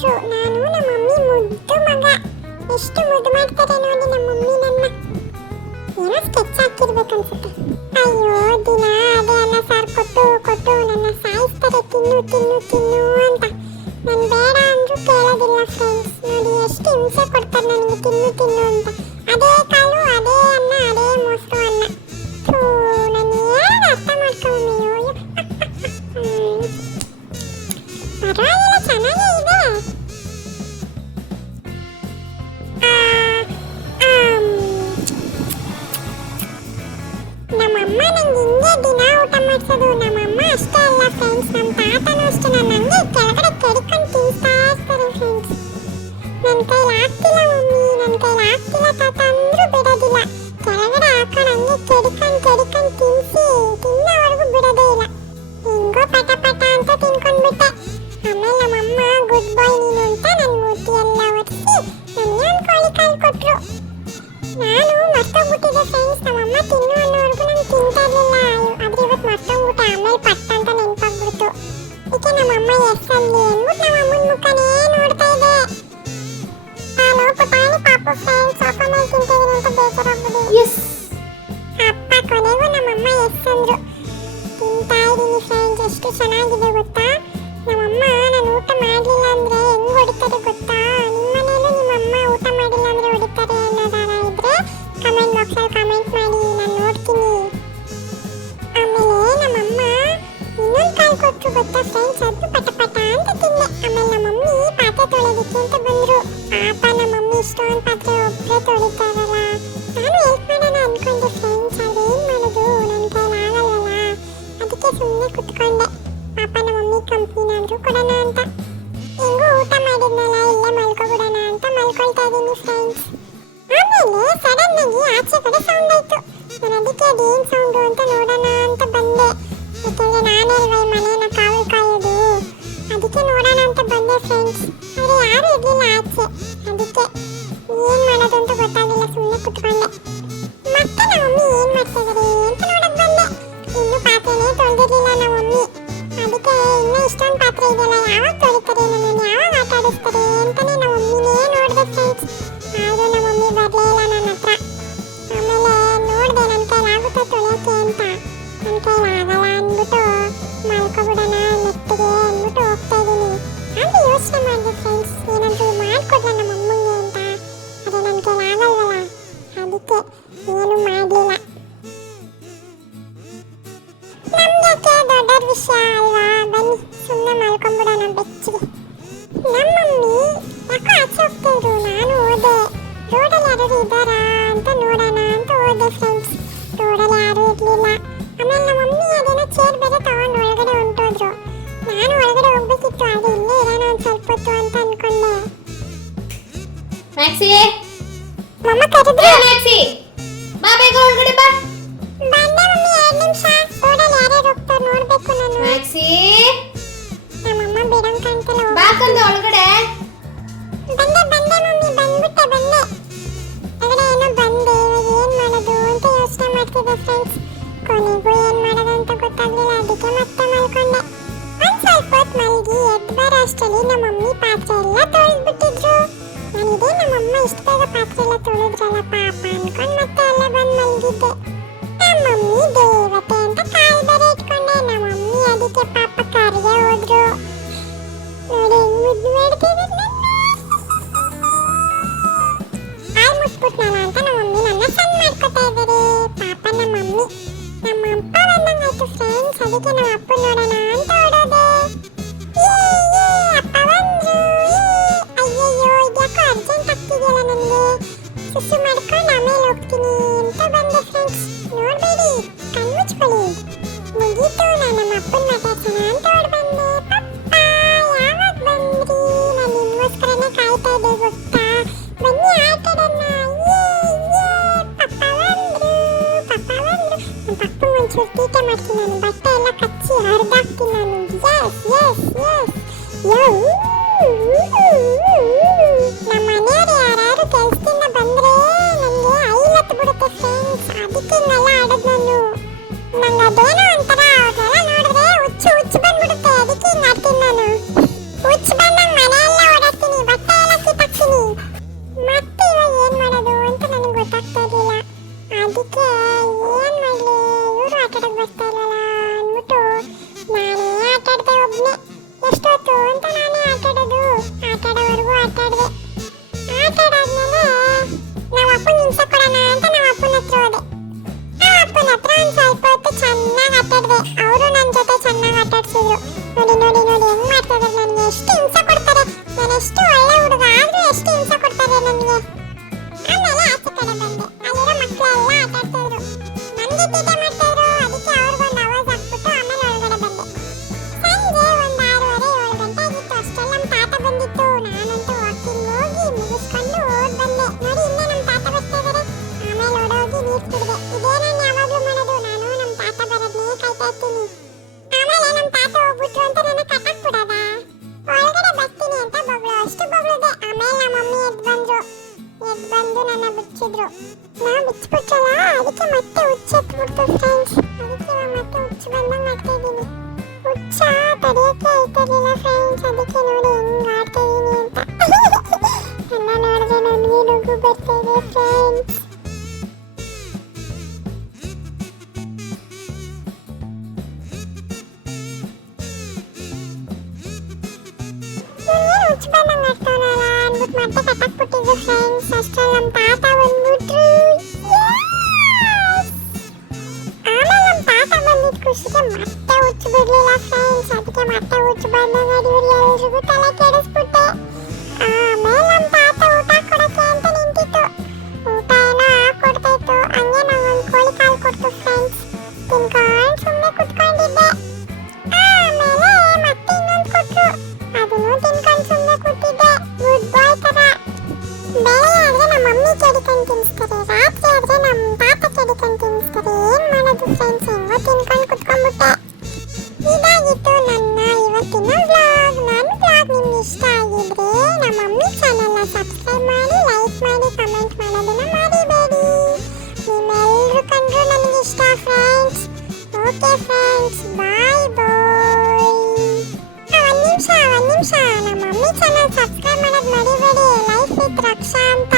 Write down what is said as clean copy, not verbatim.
ಕೊಟ್ರು. ನಾನು ನಮ್ಮ ಮಮ್ಮಿ ಮುದ್ದು ಮಗ, ಎಷ್ಟು ಮುದ್ದು ಮಾಡ್ತಾರೆ ನೋಡಿ ನಮ್ಮ ಮಮ್ಮಿ ನನ್ನ. ಏನೋ ಸ್ಕೆಚ್ ಹಾಕಿರ್ಬೇಕು ಅನ್ಸುತ್ತೆ. ಅಯ್ಯೋ ದಿನ ಅದೇ ಅನ್ನ ಸಾರು ಕೊಟ್ಟು ಕೊಟ್ಟು ನನ್ನ ಸಾಯಿಸ್ತಾರೆ, ತಿನ್ನು ತಿನ್ನು ತಿನ್ನು ಅಂತ. ನಾನು ಬೇಡ ಅಂದ್ರೂ ಕೇಳೋದಿಲ್ಲ ಫ್ರೆಂಡ್ಸ್. ನೋಡಿ ಎಷ್ಟು ಹಿಂಸೆ ಕೊಡ್ತಾರೆ ನನಗೆ ತಿನ್ನು ತಿನ್ನು ಅಂತ. ಅದೇ ಕಾಲು, ಅದೇ ಅನ್ನ, ಅದೇ ಮೊಸರು ಅನ್ನ. ನಾನು ಏನು ಅರ್ಥ ಮಾಡ್ಕೊಂಬೀಯೋ. ಪರವಾಗಿಲ್ಲ, ಚೆನ್ನಾಗೇ ಇದೆ. ನಮ್ಮಮ್ಮ ನಂಗೆ ಹಿಂಗೆ ದಿನ ಊಟ ಮಾಡಿಸೋದು. ನಮ್ಮಮ್ಮ ಅಷ್ಟೇ ಅಲ್ಲ ಫ್ರೆಂಡ್ಸ್, ನಮ್ಮ ತಾತನೂ ಅಷ್ಟೇ ನನ್ನ ಹಂಗೆ ಕೆಳಗಡೆ ಕೆಡ್ಕೊಂಡು ತಿನ್ನಿಸ್ತಾ ಇರ್ತಾರೆ ಫ್ರೆಂಡ್ಸ್. ನನ್ನ ಕೈಲಿ ಆಗ್ತಿಲ್ಲ ಮಮ್ಮಿ, ನನ್ನ ಕೈಲಿ ಆಗ್ತಿಲ್ಲ ತಾತ ಅಂದ್ರೂ ಬಿಡೋದಿಲ್ಲ. ಕೆಳಗಡೆ ಹಾಕೊಂಡು ಹಂಗೆ ಕೆಡ್ಕೊಂಡು ತಿನ್ನಿಸಿ ತಿನ್ನೋವರೆಗೂ ಬಿಡೋದೇ ಇಲ್ಲ. ಹಿಂಗೋ ಪಟ ಪಟ ಅಂತ ತಿನ್ಕೊಂಡ್ಬಿಟ್ಟೆ. ಆಮೇಲೆ ನಮ್ಮಮ್ಮ ಗುಡ್ ಬಾಯ್ ನೀನು ಅಂತ ನನ್ನ ಮೂತಿ ಎಲ್ಲ ಒರೆಸಿ ನನಗೆ ಒಂದು ಕೋಳಿ ಕಾಲು ಕೊಟ್ಟರು. ನಾನು ಮರ್ತೋಗ್ಬಿಟ್ಟಿದ್ದೆ ಫ್ರೆಂಡ್ಸ್, ನಮ್ಮಮ್ಮ ತಿನ್ನು ಅನ್ನೋವರೆಗೂ ನಾನು ತಿಂತಾ ಇರಲಿಲ್ಲ. ಆದ್ರೆ ಇವತ್ತು ಮರ್ತೋಗ್ಬಿಟ್ಟೆ. ಆಮೇಲೆ ಪಟ್ಟ ಅಂತ ನೆನಪಾಗ್ಬಿಡ್ತು. ಇದಕ್ಕೆ ನಮ್ಮಮ್ಮ ಎಷ್ಟಲ್ಲಿ ಅಂದ್ಬಿಟ್ಟು ನಮ್ಮಮ್ಮನ ಮುಖನೇ ನೋಡ್ತಾ ಇದೆ. ನಾನು ಪುಟಾಣಿ ಪಾಪು ಫ್ರೆಂಡ್ಸ್, ಸೋಫಾ ಮೇಲೆ ತಿಂತಿದ್ದೀನಿ ಅಂತ ಬೇಜಾರಾಗ್ಬಿಡಿ. ಅಪ್ಪ ಕೊನೆಗೂ ನಮ್ಮಮ್ಮ ಎಸ್ ಅಂದ್ರು. ತಿಂತಾ ಇದ್ದೀನಿ ಫ್ರೆಂಡ್ಸ್, ಎಷ್ಟು ಚೆನ್ನಾಗಿದೆ ಗೊತ್ತಾ. ನಮ್ಮಮ್ಮ ನಾನು ಊಟ ಮಾಡಲಿಲ್ಲ ಅಂದ್ರೆ ಹೆಂಗ್ ಹೊಡಿತಾರೆ ಗೊತ್ತಾ. ನಿಮ್ಮ ಮನೇಲೂ ನಿಮ್ಮಮ್ಮ ಊಟ ಮಾಡಿಲ್ಲ ಅಂದ್ರೆ ಹೊಡಿತಾರೆ ಅನ್ನೋದಾರ ಇದ್ರೆ ಕಮೆಂಟ್ ಬಾಕ್ಸಲ್ಲಿ ಕಮೆಂಟ್ ಮಾಡಿ, ನಾನು ನೋಡ್ತೀನಿ. ಆಮೇಲೆ ನಮ್ಮಮ್ಮ ಇನ್ನೊಂದು ಕಾಲು ಕೊಟ್ಟರು ಗೊತ್ತಾ ಫ್ರೆಂಡ್ಸ್, ಅದು ಪಟ ಪಟ ಅಂತ ತಿಂದೆ. ಆಮೇಲೆ ನಮ್ಮ ಮಮ್ಮಿ ಪಾತ್ರೆ ತೊಳೆಯೋದಕ್ಕೆ ಅಂತ ಬಂದರು. ಪಾಪ ನಮ್ಮ ಮಮ್ಮಿ ಇಷ್ಟೊಂದು ಪಾತ್ರೆ ಒಬ್ಬರೇ ತೊಳಿತಾರಲ್ಲ, ನಾನು ಹೆಲ್ಪ್ ಮಾಡೋಣ ಅಂದ್ಕೊಂಡೆ ಫ್ರೆಂಡ್ಸ್. ಆದರೆ ಏನು ಮಾಡೋದು, ನನ್ನ ಕೈಲಿ ಆಗಲ್ವಲ್ಲ. ಅದಕ್ಕೆ ಸುಮ್ಮನೆ ಕುತ್ಕೊಂಡೆ. ಪಾಪ ನಮ್ಮ ಮಮ್ಮಿ ಕಂಪ್ನಿನಾದರೂ ಕೊಡೋಣ ಅಂತ. ಹೆಂಗೂ ಊಟ ಮಾಡಿದ್ನಲ್ಲ, ಇಲ್ಲೇ ಮಲ್ಕೊಬಿಡೋಣ ಅಂತ ಮಲ್ಕೊಳ್ತಾ ಇದ್ದೀನಿ ಫ್ರೆಂಡ್ಸ್. ಆಮೇಲೆ ಸಡನ್ ಆಗಿ ಆಚೆ ಕಡೆ ಸೌಂಡ್ ಆಯ್ತು. ನಾನು ಅದಕ್ಕೆ ಅದೇನು ಸೌಂಡು ಅಂತ ನೋಡೋಣ ಅಂತ ಬಂದೆ. ಯಾಕೆಂದರೆ ನಾನೇ ಅಲ್ವಾ ಈ ಮನೇನ ಕಾವಲು ಕಾಯೋದು, ಅದಕ್ಕೆ ನೋಡೋಣ ಅಂತ ಬಂದೆ ಫ್ರೆಂಡ್ಸ್. ಆದರೆ ಯಾರೂ ಇರಲಿಲ್ಲ ಆಚೆ. ಅದಕ್ಕೆ ಏನು ಮಾಡೋದು ಅಂತ ಗೊತ್ತಾಗಿಲ್ಲ, ಸುಮ್ಮನೆ ಕುತ್ಕೊಂಡೆ. ಮತ್ತೆ ನಮ್ಮ ಮಮ್ಮಿ ಏನು ಮಾಡ್ತಿದ್ದಾರೆ ಅಂತ ನೋಡೋಕೆ ಬಂದೆ. ಇನ್ನೂ ಪಾತ್ರೆನೇ ತೊಳೆದಿರಲಿಲ್ಲ ನಮ್ಮ ಮಮ್ಮಿ. ಅದಕ್ಕೆ ಇನ್ನೂ ಇಷ್ಟೊಂದು ಪಾತ್ರೆ ಇದೆಯಲ್ಲ, ಯಾವಾಗ ತೊಳಿತಾರೆ, ನನ್ನನ್ನು ಯಾವಾಗ ಆಟ ಆಡಿಸ್ತಾರೆ ಅಂತಲೇ ನಮ್ಮ ಮಮ್ಮಿನೇ ನೋಡಿದೆ ಫ್ರೆಂಡ್ಸ್. ಆದರೂ ನಮ್ಮ ಮಮ್ಮಿ ಬರಲೇ ಇಲ್ಲ ನನ್ನ ಹತ್ರ. ಆಮೇಲೆ ನೋಡಿದೆ ನನ್ನ ಕೈಲಾಗುತ್ತೆ ತೊಳೆಯೋಕ್ಕೆ ಅಂತ. ನನ್ನ ಕೈಲಾಗಲ್ಲ ಅಂದ್ಬಿಟ್ಟು ಮಲ್ಕೊಬಿಡೋಣ ನೆಟ್ಟಿಗೆ ಅಂದ್ಬಿಟ್ಟು ಹೋಗ್ತಾ ಇದ್ದೀನಿ. ಆದರೆ ಯೋಚನೆ ಮಾಡಿದೆ ಫ್ರೆಂಡ್ಸ್, ಏನಾದರೂ ಮಾಡಿಕೊಡ್ಲ ನಮ್ಮ ಅಮ್ಮಂಗೆ ಅಂತ. ಆದರೆ ನನ್ನ ಕೈಲಾಗಲ್ವಲ್ಲ, ಅದಕ್ಕೆ ಏನು ಮಾಡಲಿಲ್ಲ. ನಮ್ಗೆ ದೊಡ್ಡ ವಿಷಯ ಅಲ್ವಾ, ಬನ್ನಿ ಸುಮ್ಮನೆ ಮಲ್ಕೊಂಡ್ಬಿಡೋಣ ಬೆಚ್ಚಿಗೆ. ನಮ್ಮ ಮಮ್ಮಿ ಯಾಕೋ ಆಚೆ ಹೋಗ್ತಿದ್ರು. ನಾನು ಹೋದೆ, ರೋಡಲ್ಲಿ ಯಾರು ಇದ್ದಾರಾ ಅಂತ ನೋಡೋಣ ಅಂತ ಹೋದೆ ಫ್ರೆಂಡ್ಸ್. ರೋಡಲ್ಲಿ ಯಾರೂ ಇರಲಿಲ್ಲ. ಆಮೇಲೆ ನಮ್ಮ ಮಮ್ಮಿ ಅದೇನೋ ಚೇರ್ ಬೇರೆ ತಗೊಂಡು ಒಳಗಡೆ ಹೊಂಟೋದ್ರು. ನಾನು ಒಳಗಡೆ ಹೋಗ್ಬೇಕಿತ್ತು, ಆದರೆ ಇಲ್ಲೇ ಇರೋಣ ಒಂದು ಸ್ವಲ್ಪ ಹೊತ್ತು ಅಂತ ಅನ್ಕೊಂಡೆ. ಮ್ಯಾಕ್ಸಿ, ಮಮ್ಮ ಕರೆದ್ರು. ಮ್ಯಾಕ್ಸಿ ಬಾ ಬೇಗ ಒಳಗಡೆ ಬಾ. ಬಂದೆ ಮಮ್ಮಿ, 2 ನಿಮಿಷ. ರೋಡಲ್ಲಿ ಯಾರ್ಯಾರು ಹೋಗ್ತಾರೆ ನೋಡ್ಬೇಕು ನಾನು. ಮ್ಯಾಕ್ಸಿ ನಮ್ಮಮ್ಮ ಬಿಡಂಗ್ ಕಾಣ್ತಿಲ್ಲ. ಬಾ ಕಂದು ಒಳಗಡೆ. ಬಂದೆ ಮಮ್ಮಿ, ಬಂದ್ಬಿಟ್ಟೆ ಬಂದೆ. ಒಳಗಡೆ ಏನೋ ಬಂದೆ, ಇವಾಗ ಏನು ಮಾಡೋದು ಅಂತ ಯೋಚನೆ ಮಾಡ್ತಿದ್ದೆ ಫ್ರೆಂಡ್ಸ್. ಕೊನೆಗೂ ಏನು ಮಾಡೋದು ಅಂತ ಗೊತ್ತಾಗಲಿಲ್ಲ. ಅದಕ್ಕೆ ಮತ್ತೆ ಮಲ್ಕೊಂಡೆ. ಒಂದು ಸ್ವಲ್ಪ ಹೊತ್ತು ಮಲಗಿ ಎದ್ದು ಬರೋ ಅಷ್ಟರಲ್ಲಿ ನಮ್ಮ ಮಮ್ಮಿ ಪಾತ್ರೆ ಎಲ್ಲ ತೊಳೆದ್ಬಿಟ್ಟಿದ್ರು. ನಾನಿದೆ ನಮ್ಮಮ್ಮ ಇಷ್ಟು ಬೇಗ ಪಾತ್ರೆ ಎಲ್ಲ ತೊಳೆದ್ರಲ್ಲ ಪಾಪ ಅನ್ಕೊಂಡು ಮತ್ತೆ ಎಲ್ಲ ಬಂದು ಮಲಗಿದ್ದೆ. ನಮ್ಮ ಮಮ್ಮಿ ದೇವತೆ ಅಂತ ಕಾಲು ಬೇರೆ ಇಟ್ಕೊಂಡೆ. ನಮ್ಮ ಮಮ್ಮಿ ಅದಕ್ಕೆ ಪಾಪ ಕರ್ಗೆ ಹೋದ್ರು. ನೋಡಿ ಹೆಂಗ್ ಮುದ್ದು ಮಾಡ್ತಿದ್ರು. ಹಾಲು ಮುಟ್ಬಿಟ್ನಲ್ಲ ಅಂತ ನಮ್ಮ ಮಮ್ಮಿ ನನ್ನ ಸಣ್ಣ ಮಾಡ್ಕೊತಾ ಇದ್ದಾರೆ. ಪಾಪ ನಮ್ಮ ಮಮ್ಮಿ. ನಮ್ಮ ಅಪ್ಪ ಬಂದಂಗಾಯ್ತು ಫ್ರೆಂಡ್ಸ್. ಅದಕ್ಕೆ ನಮ್ಮ ಅಪ್ಪ ನೋಡೋಣ ಅಂತ ಹೊಡೋದೆ. ಅಪ್ಪ ಬಂದ್ರು. ಅಯ್ಯಯ್ಯೋ, ಇದ್ಯಾಕೋ ಅರ್ಜೆಂಟ್ ಆಗ್ತಿದೆಯಲ್ಲ ನನಗೆ. ಸುಸು ಮಾಡ್ಕೊಂಡು ಆಮೇಲೆ ಹೋಗ್ತೀನಿ ಅಂತ ಬಂದೆ ಫ್ರೆಂಡ್ಸ್. ನೋಡಬೇಡಿ, ಕಣ್ಮುಚ್ಕೊಳ್ಳಿ. ಮುಗೀತು, ನಾನು ನಮ್ಮ ಅಪ್ಪನ ಮಾತಾಡ್ಸೋಣ ಅಂತ ಹೊಡ್ ಬಂದೆ. ಪಪ್ಪ ಯಾವಾಗ ಬಂದ್ರಿ? ನಾನು ನಿಮಗೋಸ್ಕರನೇ ಕಾಯ್ತಾ ಇದ್ದೆ ಗೊತ್ತಾ. ಬನ್ನಿ ಆಟಾಡೋಣ. ಪಪ್ಪ ಬಂದ್ರು. ನಮ್ಮ ಪಪ್ಪ ಒಂಚೂರು ತೀಟೆ ಮಾಡ್ತೀನಿ ನಾನು. ಬಟ್ಟೆ ಎಲ್ಲ ಕಚ್ಚಿ ಹರಿದಾಕ್ತೀನಿ ನಾನು. ನಮ್ಮ ಮನೆಯವರು ಯಾರು ಕೆಲಸದಿಂದ ಬಂದ್ರೆ ನನಗೆ ಐಲತ್ತು ಬಿಡುತ್ತೆ ಫ್ರೆಂಡ್ಸ್. ಅದಕ್ಕೆ ಹಿಂಗೆಲ್ಲ ಆಡೋದು ನಾನು. ಎಷ್ಟು ಒಳ್ಳೆ ಹುಡುಗ ಆದ್ರೂ ಎಷ್ಟು ಹಿಂಸೆ ಕೊಡ್ತಾರೆ ನನಗೆ. ಆಮೇಲೆ ಆಚೆ ಕಡೆ ಬಂದೆ. ಅಲ್ಲಿರೋ ಮಕ್ಕಳೆಲ್ಲ ಆಟ ಆಡ್ತಿದ್ರು. ನನಗೆ ತೀಟೆ ಮಾಡ್ತಿದ್ರು. ಅದಕ್ಕೆ ಅವ್ರಿಗೊಂದು ಆವಾಜ್ ಹಾಕ್ಬಿಟ್ಟು ಆಮೇಲೆ ಒಳಗಡೆ ಬಂದೆ. ಸಂಜೆ ಒಂದು 6:30 7 ಗಂಟೆ ಆಗಿತ್ತು. ಅಷ್ಟೆಲ್ಲ ನಮ್ಮ ತಾತ ಬಂದಿತ್ತು. ನಾನಂತೂ ವಾಕಿಂಗ್ ಹೋಗಿ ಮುಗಿಸ್ಕೊಂಡು ಓಡ್ ಬಂದೆ. ನೋಡಿ ಇನ್ನೇ ನಮ್ಮ ತಾತ ಬರ್ತಾ ಇದ್ದಾರೆ. ಆಮೇಲೆ ಓಡೋಗಿ ನೀರು ಕುಡಿದೆ. ಇದೇ ನಾನು ಯಾವಾಗಲೂ ಮಾಡೋದು. ನಾನು ನಮ್ಮ ತಾತ ಬರೋದನ್ನೇ ಕಾಯ್ತಾ ಇರ್ತೀನಿ. ಆಮೇಲೆ ನಮ್ಮ ತಾತ ಹೋಗ್ಬಿಟ್ರು ಅಂತ ನನ್ನ ಕಟ್ಟಕ್ ಬಿಡೋದ? ಒಳಗಡೆ ಬರ್ತೀನಿ ಅಂತ ಬೊಗಳು ಅಷ್ಟು ಬೊಗಳಿದೆ. ಆಮೇಲೆ ನಮ್ಮ ಮಮ್ಮಿ ಎದ್ದು ಬಂದು ನನ್ನ ಬಿಚ್ಚಿದ್ರು. ನಾ ಬಿಚ್ಚಿಬಿಟ್ಟಲ್ಲ, ಅದಕ್ಕೆ ಮತ್ತೆ ಹುಚ್ಚೆತ್ಬಿಡ್ತು ಫ್ರೆಂಡ್ಸ್. ಅದಕ್ಕೆ ಮತ್ತೆ ಹುಚ್ಚು ಬಂದಂಗೆ ಮಾಡ್ತಾ ಇದ್ದೀನಿ. ಹುಚ್ಚ ತಡೆಯೋಕ್ಕೆ ಆಯ್ತಿರ್ಲಿಲ್ಲ ಫ್ರೆಂಡ್ಸ್. ಅದಕ್ಕೆ ನೋಡಿ ಹೆಂಗ್ ಆಡ್ತಾ ಇದೀನಿ ಅಂತ. ಎಲ್ಲ ನೋಡಿದ್ರೆ ನನಗೆ ನಗು ಬರ್ತಾ ಇದೆ ಫ್ರೆಂಡ್ಸ್. ಹುಚ್ಚು ಬಂದಂಗೆ ಆಡ್ತಾವನಲ್ಲ ಅಂದ್ಬಿಟ್ಟು ಮತ್ತೆ ಕಟ್ಟಾಕ್ಬಿಟ್ಟಿದ್ರು ಫ್ರೆಂಡ್ಸ್. ಅಷ್ಟರಲ್ಲಿ ನಮ್ಮ ತಾತ ಬಂದ್ಬಿಟ್ರು. ಆಮೇಲೆ ನಮ್ಮ ತಾತ ಬಂದಿದ್ದ ಖುಷಿಗೆ ಮತ್ತೆ ಹುಚ್ಚು ಬಿಡ್ಲಿಲ್ಲ ಫ್ರೆಂಡ್ಸ್. ಅದಕ್ಕೆ ಮತ್ತೆ ಹುಚ್ಚು ಬಂದಂಗೆ ಇವ್ರು ಎಲ್ರಿಗೂ ತಲೆ ಕೆಡಿಸ್ಬಿಟ್ಟೆ. ಆಮೇಲೆ ನಮ್ಮ ತಾತ ಊಟ ಕೊಡಕ್ಕೆ ಅಂತ ನಿಂತಿತ್ತು. ಊಟ ಏನೋ ಹಾಕೊಡ್ತಾ ಇತ್ತು. ಹಂಗೆ ನಂಗೊಂದು ಕೋಳಿ ಕಾಲು ಕೊಡ್ತು ಫ್ರೆಂಡ್ಸ್. ತಿನ್ಕೊಂಡು ಸುಮ್ಮನೆ ಕುತ್ಕೊಂಡಿದ್ದೆ. ಆಮೇಲೆ ಮತ್ತೆ ಇನ್ನೊಂದು ಕೊಟ್ರು. ಅದನ್ನು ತಿನ್ಕೊಂಡು ಸುಮ್ಮನೆ ಕೂತಿದ್ದೆ ಗುಡ್ ಬಾಯ್ ತರ. ಬೆಳಗ್ಗೆ ಆದ್ರೆ ನಮ್ಮ ಮಮ್ಮಿ ಕೆಡಿಕೊಂಡು ತಿನ್ನಿಸ್ತಾರೆ, ರಾತ್ರಿ ಆದ್ರೆ ನಮ್ಮ ತಾತ ಕೆಡಿಕೊಂಡು ತಿನ್ನಿಸ್ತಾರೆ. ಏನ್ ಮಾಡೋದು ಫ್ರೆಂಡ್ಸ್, ಹೆಂಗೋ ತಿನ್ಕೊಂಡು ಕುತ್ಕೊಂಡ್ಬಿಟ್ಟೆ. ಇದಾಗಿತ್ತು ನನ್ನ ಇವತ್ತಿನ ವ್ಲಾಗ್. ನನ್ನ ವ್ಲಾಗ್ ನಿಮ್ಗೆ ಇಷ್ಟ ಆಗಿದ್ರೆ ನಮ್ಮ ಮಮ್ಮಿ ಚಾನೆಲ್ನ ಸಬ್ಸ್ಕ್ರೈಬ್ ಮಾಡಿ, ಲೈಕ್ ಮಾಡಿ, ಕಮೆಂಟ್ ಮಾಡೋದನ್ನ ಮರಿಬೇಡಿ. ನಿಮ್ಮೆಲ್ಲರೂ ಕಂಡ್ರು ನನಗೆ ಇಷ್ಟ ಫ್ರೆಂಡ್ಸ್. ಓಕೆ ಫ್ರೆಂಡ್ಸ್, ಬಾಯ್ ಬಾಯ್. ಒಂದು ನಿಮಿಷ ನಮ್ಮ ಮಮ್ಮಿ ಚಾನೆಲ್ ಸಬ್ಸ್ಕ್ರೈಬ್ ಮಾಡೋದು ಮರಿಬೇಡಿ. ಲೈಫ್ ವಿತ್ ರಕ್ಷಾ ಅಂತ.